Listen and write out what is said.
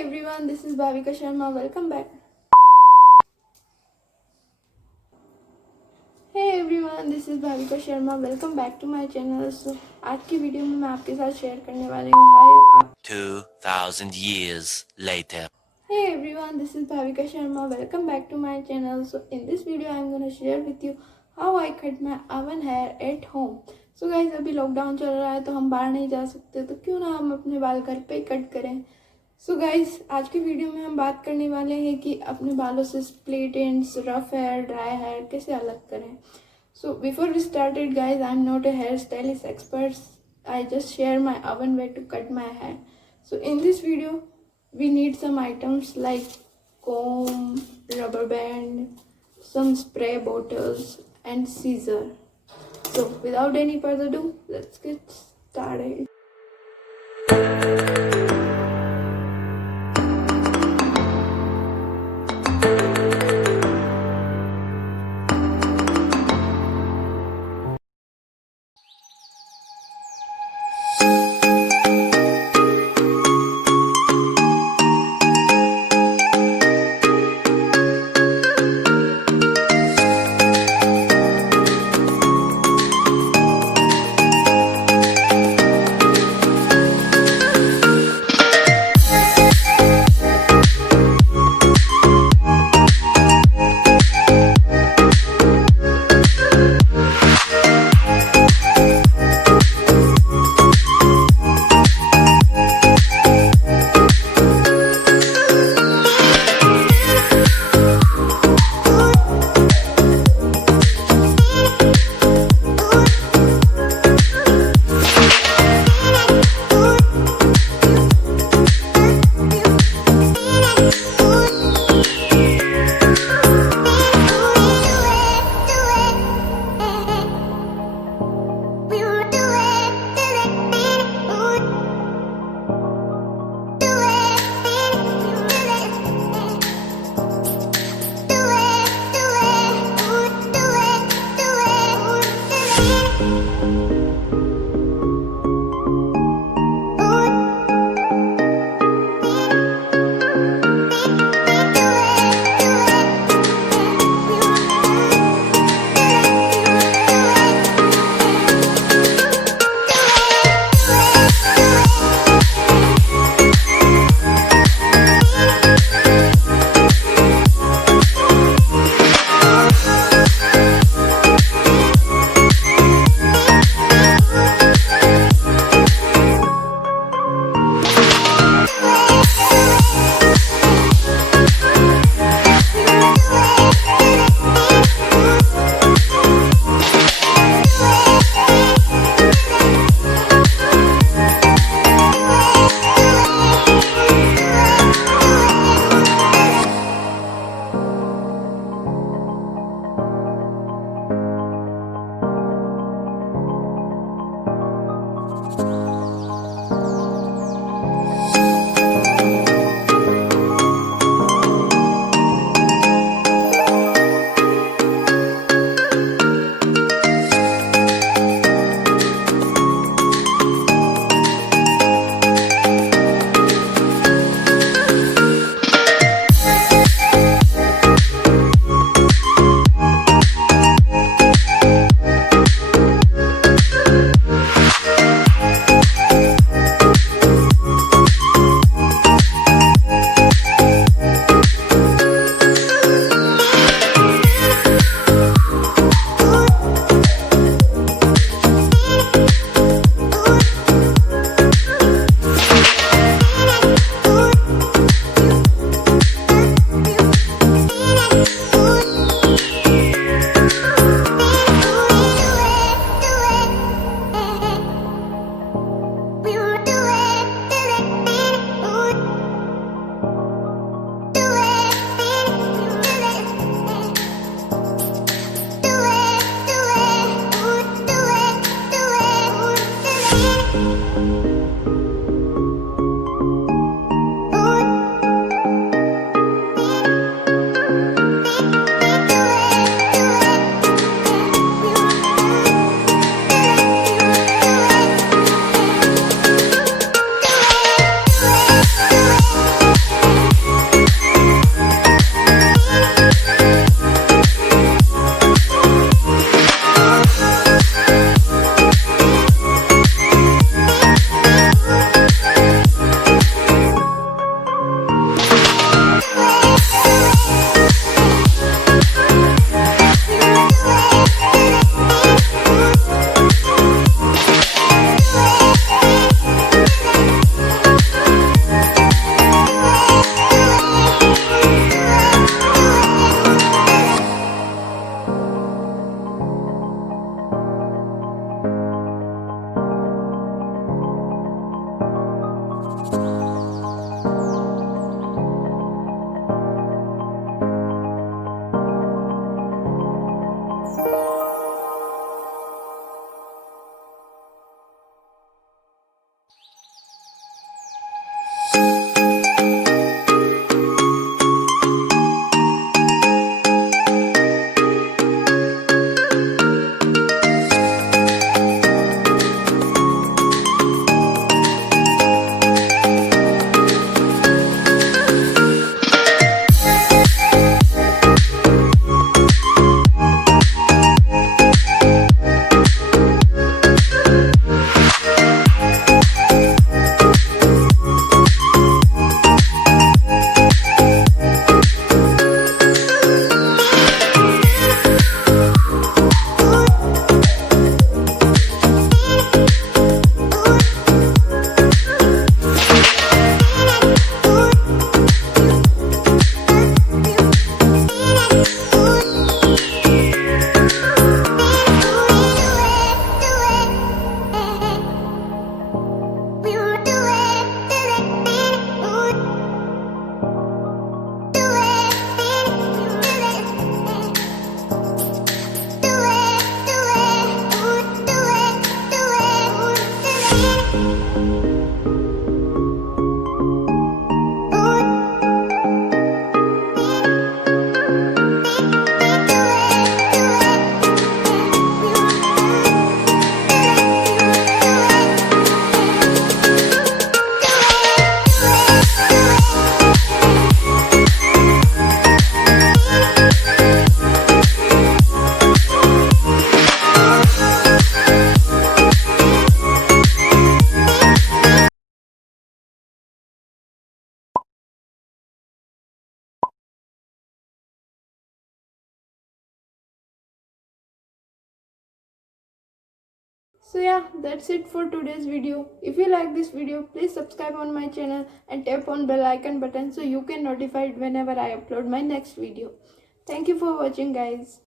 everyone, this is Bhavika Sharma. Welcome back. Hey everyone, this is Bhavika Sharma. Welcome back to my channel. So आज की video में मैं आपके साथ share करने वाली हूँ हाय 2000 years later. Hey everyone, this is Bhavika Sharma. Welcome back to my channel. So in this video, I'm gonna share with you how I cut my oven hair at home. So guys, अभी lockdown चल रहा है तो हम बाहर नहीं जा सकते, तो क्यों ना हम अपने बाल घर पे ही कट करें. सो गाइज, आज की वीडियो में हम बात करने वाले हैं कि अपने बालों से split ends, rough hair, dry hair कैसे अलग करें. So before we started guys, I am not a hair stylist expert. I just share my oven way to cut my hair. So in this video, we need some items like comb, rubber band, some spray bottles and scissor. So without any further ado, let's get started. So yeah, that's it for today's video. If you like this video, please subscribe on my channel and tap on bell icon button so you can notified whenever I upload my next video. Thank you for watching, guys.